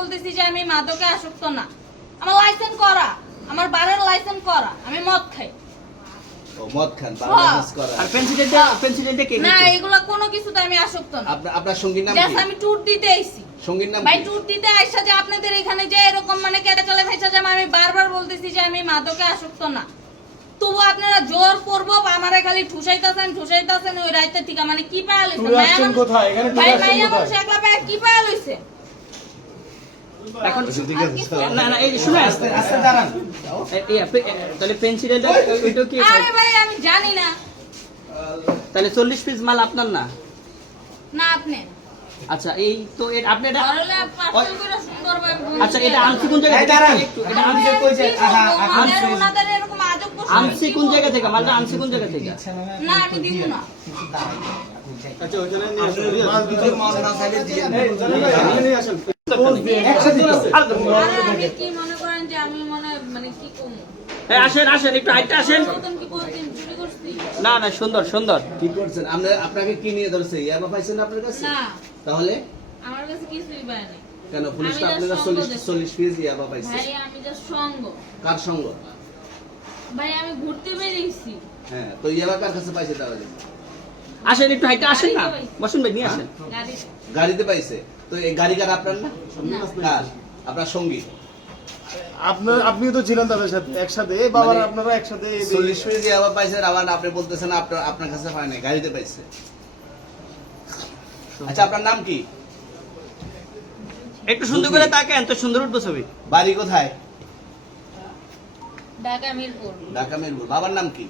বলতেছি যে আমি মাদকে আসক্ত না। আমার লাইসেন্স করা। আমার বারের লাইসেন্স করা। আমি মদ খাই। ও মদ খান হ্যাঁ। বাংলাদেশ করা। আর পেন্সিডেন্টটা পেন্সিডেন্টটা কে না এগুলা কোনো কিছুতে আমি আসক্ত না। আপনার আপনার সঙ্গীর নাম আমি ট্যুর দিতে আইছি। সঙ্গীর নাম ভাই ট্যুর দিতে আইসা যে আপনাদের এখানে যে এরকম মানে কেটে চলে আমি বারবার বলতেছি যে আমি মাদকে আসক্ত না। তবু আপনারা জোর করব আমারে খালি ঠুসাইতেছেন ঠুসাইতেছেন ওই রাইতে থেকে মানে কি পায়া লইছে? ভাই আসছেন মাইয়া মানুষ একলা পায়া কি পায়া লইছে? এখন ঠিক আর কিছু? না না এই শুনে আস্তে আস্তে দাঁড়ান। তাহলে পেন্সিডেন্টটা ওইটা কি আরে ভাই আমি জানি না। তাহলে চল্লিশ পিস মাল আপনার না? না আপনি। আচ্ছা এই তো আপনি এটা। আচ্ছা এটা আনছি কোন জায়গা থেকে? একটু এটা আনছি আর কি বলব? আমাদের ওনাদের এরকম আজব প্রশ্ন। আনছি কোন জায়গা থেকে? মালটা আনছি কোন জায়গা থেকে? না আমি দিব না। আর আমি কি মনে করেন যে আমি মনে মানে কি করব আসেন আসেন একটু হাইটটা আসেন। নতুন কি বলছেন চুরি করছি? না না সুন্দর সুন্দর। কি করছেন? আমরা আপনাকে কি নিয়ে ধরছে? ইয়াবা পাইছেন আপনার কাছে? না। তাহলে? আমার কাছে কিছুই কেন পুলিশ তো আপনার কাছে চল্লিশ সঙ্গ দেখছি। চল্লিশ পিস ইয়াবা পাইছে। ভাই আমি সঙ্গ। কার সঙ্গ? ভাই আমি ঘুরতে বেরিয়েছি। হ্যাঁ তো ইয়াবা কার কাছে পাইছে তাহলে? আসেন একটু হাইটটা আসেন না। বসুন ভাই নিয়ে আসেন। গাড়ি গাড়িতে পাইছে? তো এই গাড়ি কার আপনার না? না। কার? আপনার সঙ্গী। আপনার আপনিও তো ছিলেন তাদের সাথে একসাথে। বাবার মানে আপনারা একসাথে চল্লিশ পিস ইয়াবা পাইছে আবার আপনি বলতেছেন আপনার আপনার কাছে পায় নাই গাড়িতে পাইছে। আচ্ছা আপনার নাম কি? একটু সুন্দর করে তাকান তো সুন্দর উঠবো ছবি। বাড়ি কোথায়? ঢাকা মিরপুর। ঢাকা মিরপুর। বাবার নাম কি?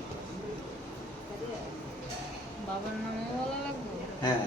বাবার নামে হ্যাঁ।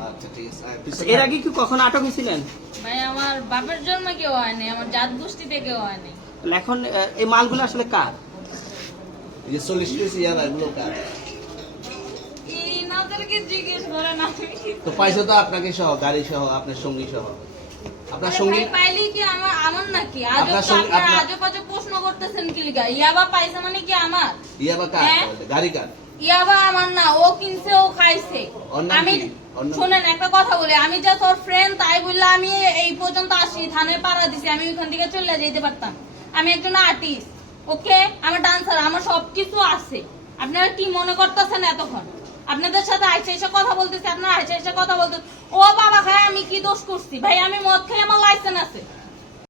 আচ্ছা ঠিক আছে এর আগে কি কখনো আটক হয়েছিলেন? ভাই আমার বাপের জন্ম কেউ হয়নি আমার জাত গোষ্ঠীতে কেউ হয়নি। এখন এই মালগুলো আসলে কার? এই যে চল্লিশ পিস এগুলো কার? ইনাদেরকে জিজ্ঞেস করেন আমি তো পাইছে তো আপনাকে সহ গাড়ি সহ আপনার সঙ্গী সহ আপনার সঙ্গী ভাই কি আমার আমার নাকি? আজব আপনার তো সঙ্গে- আপনারা আজব আজব প্রশ্ন করতেছেন কি লিগা? ইয়াবা পাইছে মানে কি আমার? ইয়াবা কার হ্যাঁ? গাড়ি কার? ইয়াবা আমার না ও কিনছে ও খাইছে। আমি শুনেন একটা কথা বলি। আমি যা তোর ফ্রেন্ড তাই বললে আমি এই পর্যন্ত আসি। পাড়া দিছি আমি ওইখান থেকে চলে যেতে পারতাম। আমি একজন আর্টিস্ট ওকে আমার ডান্সার আমার সবকিছু আছে। আপনারা কি মনে করতেছেন এতক্ষণ? আপনাদের সাথে আইসা এসে কথা বলতেছি আপনারা আইসা এসে কথা বলতেছে ও বাবা খায় আমি কি দোষ করছি? ভাই আমি মদ খাই আমার লাইসেন্স আছে।